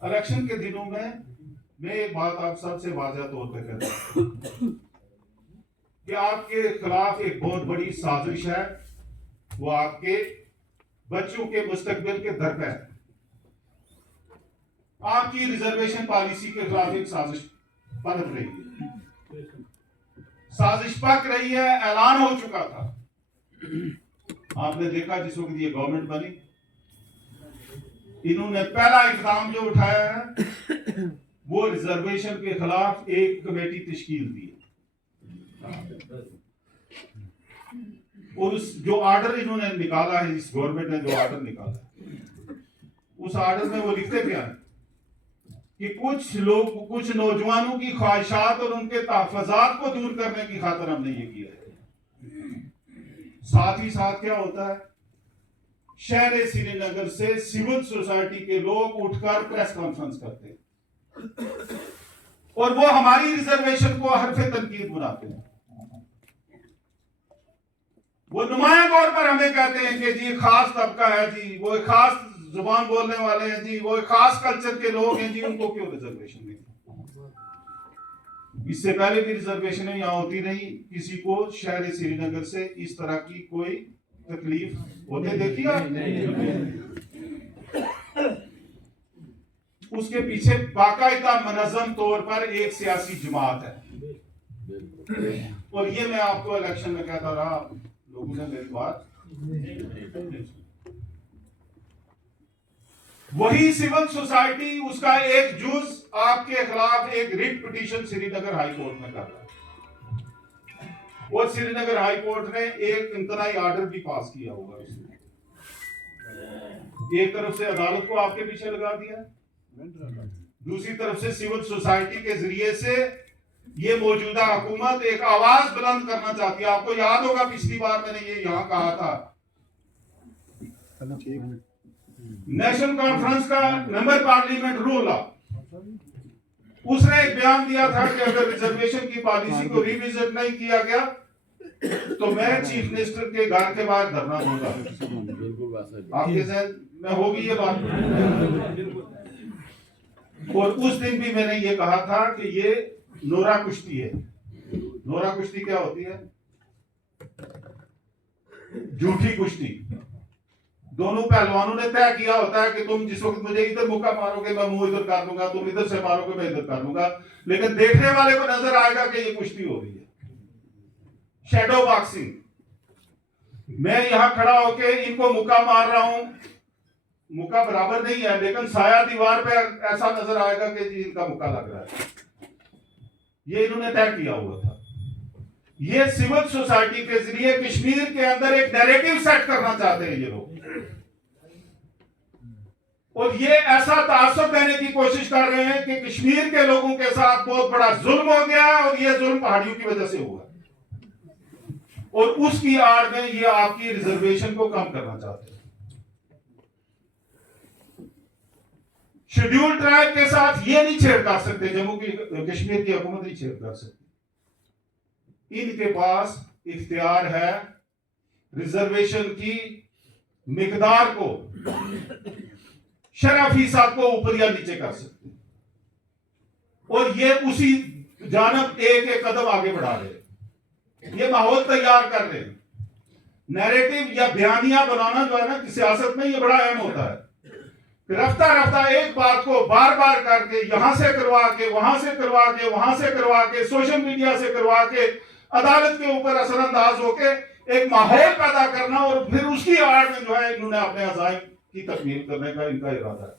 Election के दिनों में मैं एक बात आप सबसे वाज़ह तौर पर कहता हूं कि आपके खिलाफ एक बहुत बड़ी साजिश है, वो आपके बच्चों के मुस्तकबिल के दर पे है। आपकी रिजर्वेशन पॉलिसी के खिलाफ एक साजिश पनप रही है, साजिश पक रही है, ऐलान हो चुका था। आपने देखा जिस वक्त ये गवर्नमेंट बनी, इन्होंने पहला इक़दाम जो उठाया है वो रिजर्वेशन के खिलाफ एक कमेटी तश्कील दी है। और उस जो आर्डर इन्होंने निकाला है, इस गवर्नमेंट ने जो आर्डर निकाला है, उस आर्डर में वो लिखते क्या है कि कुछ लोग, कुछ नौजवानों की ख्वाहिशात और उनके तहफ़्फ़ुज़ात को दूर करने की खातिर हमने ये किया है। साथ ही साथ क्या होता है, शहर श्रीनगर से सिविल सोसाइटी के लोग उठकर प्रेस कॉन्फ्रेंस करते हैं और वो हमारी रिजर्वेशन को हरफ़े तनकीद बनाते हैं। वो नुमाया तौर पर हमें कहते हैं कि जी खास तबका है जी, वो खास जुबान बोलने वाले हैं जी, वो खास कल्चर के लोग हैं जी, उनको क्यों रिजर्वेशन नहीं? इससे पहले भी रिजर्वेशन यहाँ होती नहीं, किसी को शहर श्रीनगर से इस तरह की कोई तकलीफ होते देखी उसके पीछे बाकायदा मुनज़्ज़म तौर पर एक सियासी जमात है। और ये मैं आपको इलेक्शन में कहता रहा, लोगों ने मेरी बात, वही सिविल सोसाइटी उसका एक जुज आपके खिलाफ एक writ petition Srinagar high court में कर रहा है और श्रीनगर हाई कोर्ट ने एक इंतनाई ऑर्डर भी पास किया होगा। एक तरफ से अदालत को आपके पीछे लगा दिया, दूसरी तरफ से सिविल सोसाइटी के जरिए से ये मौजूदा हुकूमत एक आवाज बुलंद करना चाहती है। आपको याद होगा पिछली बार मैंने ये यहां कहा था, नेशनल कॉन्फ्रेंस का मेंबर पार्लियामेंट रूल, उसने एक बयान दिया था कि अगर रिजर्वेशन की पॉलिसी को रिविजिट नहीं किया गया तो मैं चीफ मिनिस्टर के घर के बाहर धरना दूंगा। आपके जहन में होगी ये बात। और उस दिन भी मैंने ये कहा था कि ये नोरा कुश्ती है। नोरा कुश्ती क्या होती है? झूठी कुश्ती। दोनों पहलवानों ने तय किया होता है कि तुम जिस वक्त मुझे इधर मुक्का मारोगे मैं मुंह इधर कर दूंगा, तुम इधर से मारोगे मैं इधर कर दूंगा, लेकिन देखने वाले को नजर आएगा कि ये कुश्ती हो रही है, शैडो बॉक्सिंग। मैं यहां खड़ा होके इनको मुक्का मार रहा हूं, मुक्का बराबर नहीं है लेकिन साया दीवार पे ऐसा नजर आएगा कि जी इनका मुक्का लग रहा है। ये इन्होंने तय किया हुआ था। ये सिविल सोसाइटी के जरिए कश्मीर के अंदर एक नैरेटिव सेट करना चाहते हैं ये लोग, और ये ऐसा तासुब देने की कोशिश कर रहे हैं कि कश्मीर के लोगों के साथ बहुत बड़ा जुल्म हो गया और ये जुल्म पहाड़ियों की वजह से हुआ, और उसकी आड़ में ये आपकी रिजर्वेशन को कम करना चाहते हैं। शेड्यूल ट्राइब के साथ ये नहीं छेड़ कर सकते, जम्मू की कश्मीर की हुकूमत नहीं छेड़ कर सकती। इनके पास इख्तियार है रिजर्वेशन की मिकदार को शरह फीसद को ऊपर या नीचे कर सकते, और ये उसी जानब एक एक कदम आगे बढ़ा रहे, ये माहौल तैयार कर रहे। नैरेटिव या बयानिया बनाना जो है ना कि सियासत में ये बड़ा अहम होता है। रफ्ता रफ्ता एक बात को बार बार करके यहां से करवा के वहां से करवा के वहां से करवा के सोशल मीडिया से करवा के अदालत के ऊपर असरअंदाज होके एक माहौल पैदा करना, और फिर उसकी आड़ में जो है इन्होंने अपने अज़ाइम की तकमील करने का इनका इरादा है।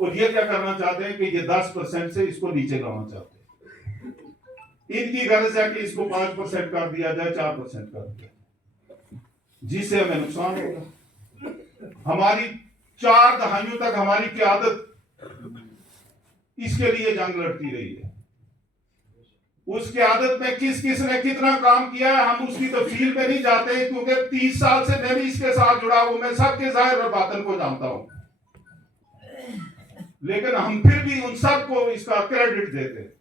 और ये क्या करना चाहते हैं कि ये 10% से इसको नीचे लाना चाहते हैं। इनकी गर्ज है कि इसको 5% कर दिया जाए, 4% कर दिया, जिससे हमें नुकसान होगा। हमारी 4 दहाइयों तक हमारी क़यादत इसके लिए जंग लड़ती रही है। उस क़यादत में किस किस ने कितना काम किया है हम उसकी तफसील में नहीं जाते, क्योंकि 30 साल से मैं भी इसके साथ जुड़ा हूं, मैं सबके ज़ाहिर और बातिन को जानता हूं, लेकिन हम फिर भी उन सबको इसका क्रेडिट देते।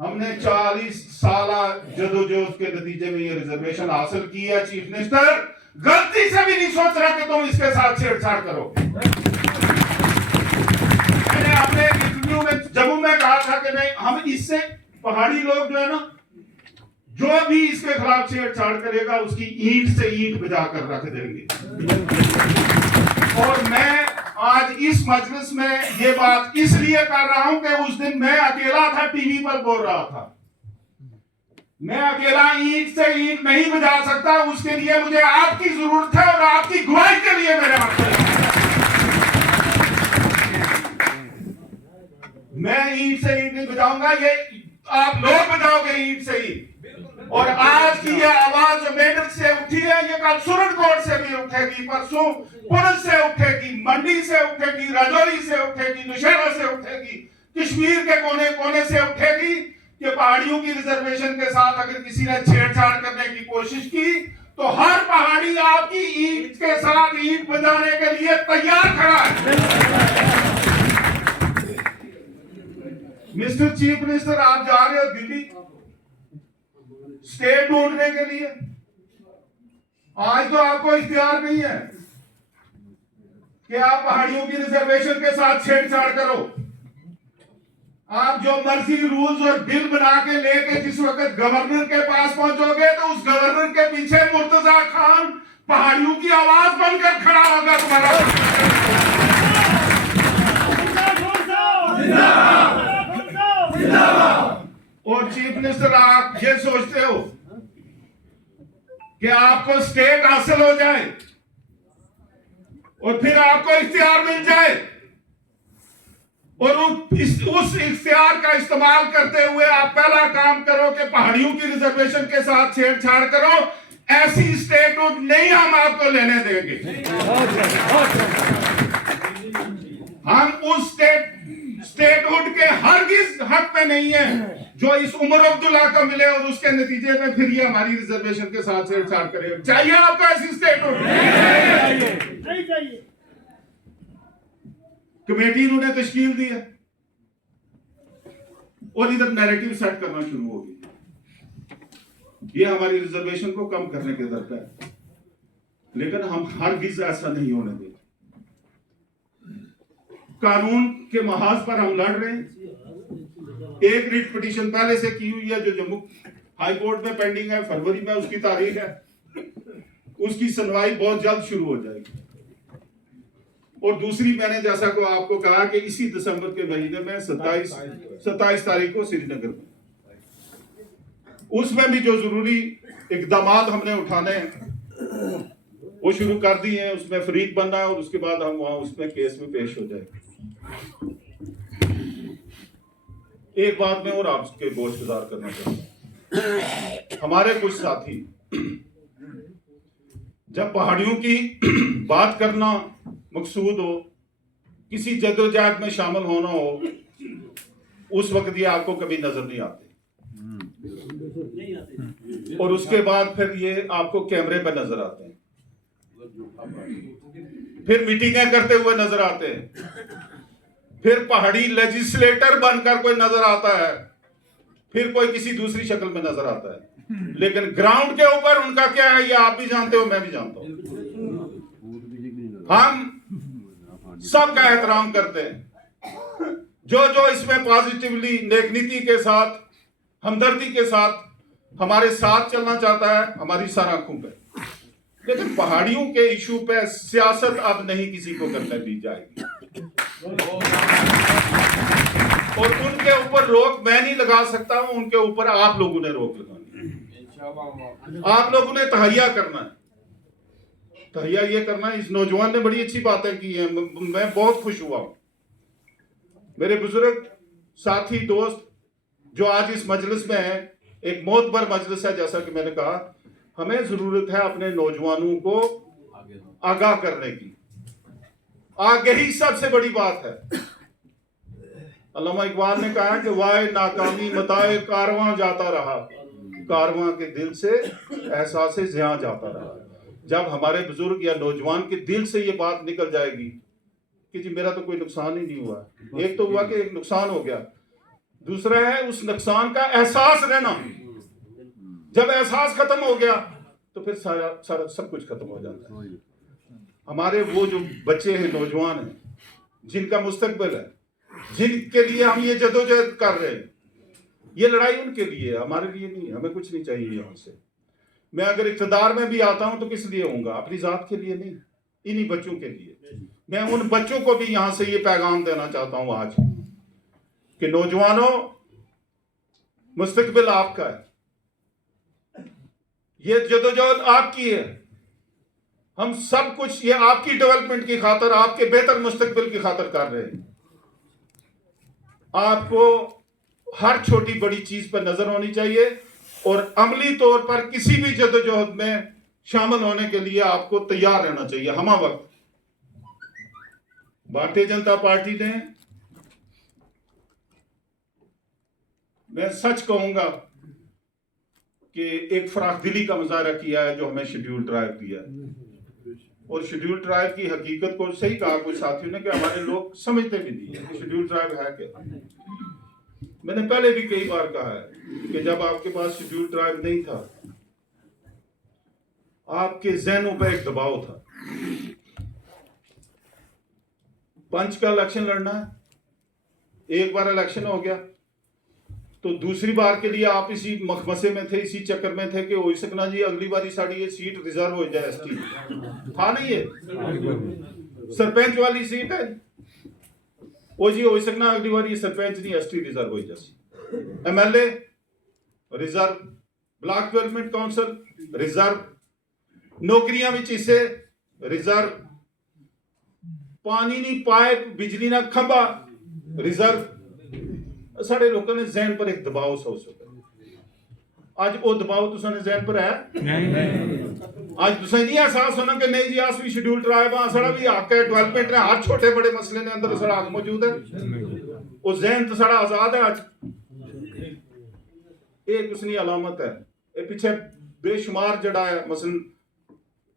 हमने 40 साल जदोजहद के नतीजे में ये रिजर्वेशन हासिल की है। चीफ मिनिस्टर गलती से भी नहीं सोच रहा कि तुम इसके साथ छेड़छाड़ करो। कि नहीं, हम इससे पहाड़ी लोग जो है ना, जो भी इसके खिलाफ छेड़छाड़ करेगा उसकी ईंट से ईंट बजा कर रख देंगे। और मैं आज इस मजलिस में ये बात इसलिए कर रहा हूं कि उस दिन मैं अकेला था, टीवी पर बोल रहा था। मैं अकेला ईंट से ईंट नहीं बजा सकता, उसके लिए मुझे आपकी जरूरत है और आपकी गवाही के लिए मेरे हाथ में। मैं ईंट से ईंट नहीं बजाऊंगा, ये आप लोग बजाओगे ईंट से ईंट। और आज की ये आवाज जो मेडक से उठी है, ये कल सूरजकोट से भी उठेगी, परसों पुलिस से उठेगी, मंडी से उठेगी, राजौरी से उठेगी, नौशहरा से उठेगी, कश्मीर के कोने कोने से उठेगी कि पहाड़ियों की रिजर्वेशन के साथ अगर किसी ने छेड़छाड़ करने की कोशिश की तो हर पहाड़ी आपकी ईंट के साथ ईंट बजाने के लिए तैयार खड़ा है। मिस्टर चीफ मिनिस्टर, आप जा रहे हो दिल्ली स्टेट ढूंढने के लिए। आज तो आपको इख्तियार नहीं है कि आप पहाड़ियों की रिजर्वेशन के साथ छेड़छाड़ करो। आप जो मर्जी रूल्स और बिल बना के लेके जिस वक्त गवर्नर के पास पहुंचोगे तो उस गवर्नर के पीछे मुर्तजा खान पहाड़ियों की आवाज बनकर खड़ा होगा तुम्हारा। और चीफ मिनिस्टर, आप ये सोचते हो कि आपको स्टेट हासिल हो जाए और फिर आपको इख्तियार मिल जाए और उस इख्तियार का इस्तेमाल करते हुए आप पहला काम करो कि पहाड़ियों की रिजर्वेशन के साथ छेड़छाड़ करो। ऐसी स्टेटहुड नहीं हम आपको लेने देंगे। हम उस स्टेटहुड के हरगिज हक में नहीं है जो इस उमर अब्दुल्ला को मिले और उसके नतीजे में फिर ये हमारी रिजर्वेशन के साथ छेड़छाड़ करे। चाहिए आपको ऐसी स्टेटहुड? नहीं चाहिए। कमेटी इन्होंने तश्कील दी है और इधर नैरेटिव सेट करना शुरू हो गई। ये हमारी रिजर्वेशन को कम करने के दर पे है, लेकिन हम हरगिज ऐसा नहीं होने देंगे। कानून के महाज पर हम लड़ रहे हैं। एक रिट पिटीशन पहले से की हुई है जो जम्मू हाई कोर्ट में पेंडिंग है, फरवरी में उसकी तारीख है, उसकी सुनवाई बहुत जल्द शुरू हो जाएगी। और दूसरी मैंने जैसा को आपको कहा कि इसी दिसंबर के महीने में 27 तारीख को श्रीनगर में, उसमें भी जो जरूरी इकदाम हमने उठाने हैं वो शुरू कर दिए हैं। उसमें फरीक बनना है और उसके बाद हम वहां उसमें केस में पेश हो जाएंगे। एक बात में और आपके गोश गुजार करना चाहता हूं, हमारे कुछ साथी जब पहाड़ियों की बात करना मकसूद हो, किसी जद्दोजहद में शामिल होना हो, उस वक्त ये आपको कभी नजर नहीं आते और उसके बाद फिर ये आपको कैमरे पर नजर आते हैं, फिर मीटिंगें करते हुए नजर आते हैं, फिर पहाड़ी लेजिस्लेटर बनकर कोई नजर आता है, फिर कोई किसी दूसरी शक्ल में नजर आता है। लेकिन ग्राउंड के ऊपर उनका क्या है ये आप भी जानते हो, मैं भी जानता हूं। हम सबका एहतराम करते हैं। जो इसमें पॉजिटिवली नेकनीति के साथ, हमदर्दी के साथ हमारे साथ चलना चाहता है, हमारी सर आंखों पे। लेकिन पहाड़ियों के इशू पे सियासत अब नहीं किसी को करने दी जाएगी और उनके ऊपर रोक मैं नहीं लगा सकता हूं, उनके ऊपर आप लोगों ने रोक लगानी है। आप लोगों ने तहैया करना है, तहैया ये करना है। इस नौजवान ने बड़ी अच्छी बातें की हैं, मैं बहुत खुश हुआ। मेरे बुजुर्ग साथी दोस्त जो आज इस मजलिस में है, एक मोतबर मजलिस है, जैसा कि मैंने कहा, हमें जरूरत है अपने नौजवानों को आगाह करने की। आगाही सबसे बड़ी बात है। अल्लामा इकबाल ने कहा कि वाह नाकामी मताए कारवां जाता रहा, कारवां के दिल से एहसास ज़िया जाता रहा। जब हमारे बुजुर्ग या नौजवान के दिल से ये बात निकल जाएगी कि जी मेरा तो कोई नुकसान ही नहीं हुआ, एक तो हुआ कि एक नुकसान हो गया, दूसरा है उस नुकसान का एहसास रहना। जब एहसास खत्म हो गया तो फिर सारा सब कुछ खत्म हो जाता है। हमारे वो जो बच्चे हैं, नौजवान हैं, जिनका मुस्तकबिल है, जिनके लिए हम ये जदोजहद कर रहे हैं, ये लड़ाई उनके लिए है, हमारे लिए नहीं। हमें कुछ नहीं चाहिए यहाँ से। मैं अगर इक़्तिदार में भी आता हूं तो किस लिए होऊंगा? अपनी जात के लिए नहीं, इन्हीं बच्चों के लिए। मैं उन बच्चों को भी यहां से ये पैगाम देना चाहता हूं आज कि नौजवानों, मुस्तकबिल आपका है, ये जदोजहद आपकी है। हम सब कुछ ये आपकी डेवलपमेंट की खातर, आपके बेहतर मुस्तकबिल की खातर कर रहे हैं। आपको हर छोटी बड़ी चीज पर नजर होनी चाहिए और अमली तौर पर किसी भी जदोजहद में शामिल होने के लिए आपको तैयार रहना चाहिए हमा वक्त। भारतीय जनता पार्टी ने, मैं सच कहूंगा कि एक फराखदिली का मुजाहरा किया है जो हमें शेड्यूल ट्राइब किया है। और शेड्यूल ट्राइब की हकीकत को सही कहा कुछ साथियों ने कि हमारे लोग समझते भी नहीं है कि शेड्यूल ट्राइब है क्या। मैंने पहले भी कई बार कहा है कि जब आपके पास शेड्यूल ट्राइब नहीं था, आपके ज़हनों पर एक दबाव था। पंच का इलेक्शन लड़ना है, एक बार इलेक्शन हो गया तो दूसरी बार के लिए आप इसी मखमसे में थे, इसी चक्कर में थे कि हो सकना जी अगली बारी साड़ी ये सीट रिजर्व हो जाए। एसटी था नहीं, ये सरपंच वाली सीट है, वो जी हो सकना अगली बार ये सरपंच नहीं एसटी रिजर्व हो जाए। MLA reserve, block development council reserve, नौकरियां भी इसे रिजर्व, पानी नहीं पाइप, बिजली ना खंबा रिजर्व। साढ़े लोगों ने जहन पर एक दबाव सा उस वक्त। आज वो दबाव तुसाने जहन पर है नहीं। आज तुसें नहीं एहसास होना कि नहीं जी अस भी शेड्यूल ट्राइब हां, साड़ा भी हक है, डेवलपमेंट ने हर छोटे बड़े मसले ने अंदर साड़ा हक मौजूद है। वो जहन तो साड़ा आजाद है। आज ये कुछ नहीं अलामत है। ये पीछे बेशुमार जड़ा है, मसलन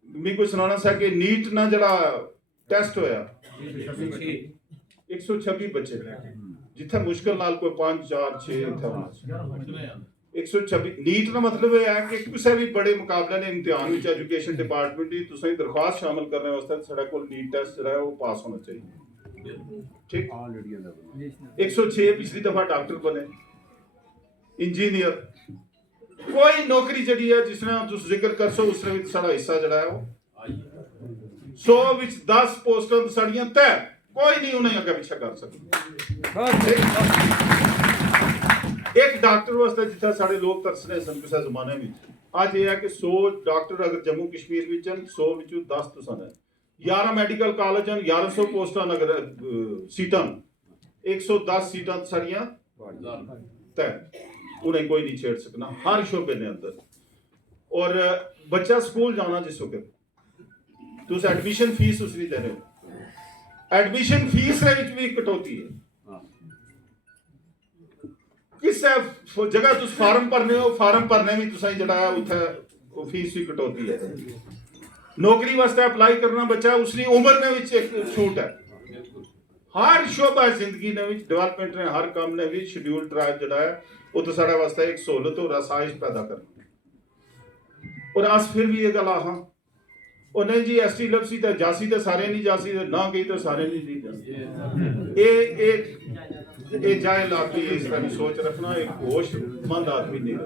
मैं कोई सुनाना सा कि नीट ना जड़ा टेस्ट होया 126 बच्चे जिथे मुश्किल नाल कोई 5 4 6 126 नीट का मतलब है कि किसी भी बड़े मुकाबले ने इम्तिहान में एजुकेशन डिपार्टमेंट की तुसें दरख्वास्त शामिल करने वास्ते साडे कोल नीट टेस्ट जो है वो पास होना चाहिए। ठीक, 106 पिछली दफा डॉक्टर बने, इंजीनियर, कोई नौकरी जड़ी है जिसने तुस जिक्र कर सो उसने भी साडा हिस्सा जड़ा है वो 100 विच 10 पोस्टां साड़ियां तय, कोई नहीं उन्हें अगे पीछे कर सकता। एक डॉक्टर वास्ते जितना साढ़े लोग तरसने सन किसी जमाने में, आज ये है कि 100 डॉक्टर अगर जम्मू कश्मीर में 100 विचों 10 तो सन है, 11 मेडिकल कॉलेज 1100 पोस्टां अगर सीटां 110 सीटां साड़ियां तय, उन्हें कोई नहीं छेड़ सकना हर शोबे ने अंदर। और बच्चा स्कूल जाना जिस वक्त तुस एडमिशन फीस उस नहीं दे रहे हो, एडमिशन फीस भी कटौती है। किस जगह तुस फार्म भरने हो, फार्म भरने में तुसाई जड़ा है उथे फीस भी कटौती है। नौकरी वास्ते अप्लाई करना बच्चा उसकी उम्र ने विच एक छूट है। हर शोबा जिंदगी ने विच डेवलपमेंट ने हर काम ने भी शेड्यूल ट्राइब जड़ा है वो तो साढ़े वास्ते एक सहूलत और आसाइश पैदा करना। और अस फिर भी ये गल आहां और नहीं जी एसटी लफसी तो जासी तो सारे नहीं जासी ना गई तो सारे नहीं जी। ये जाहिल आदमी इस तरह की सोच रखना एक होशमंद आदमी नहीं।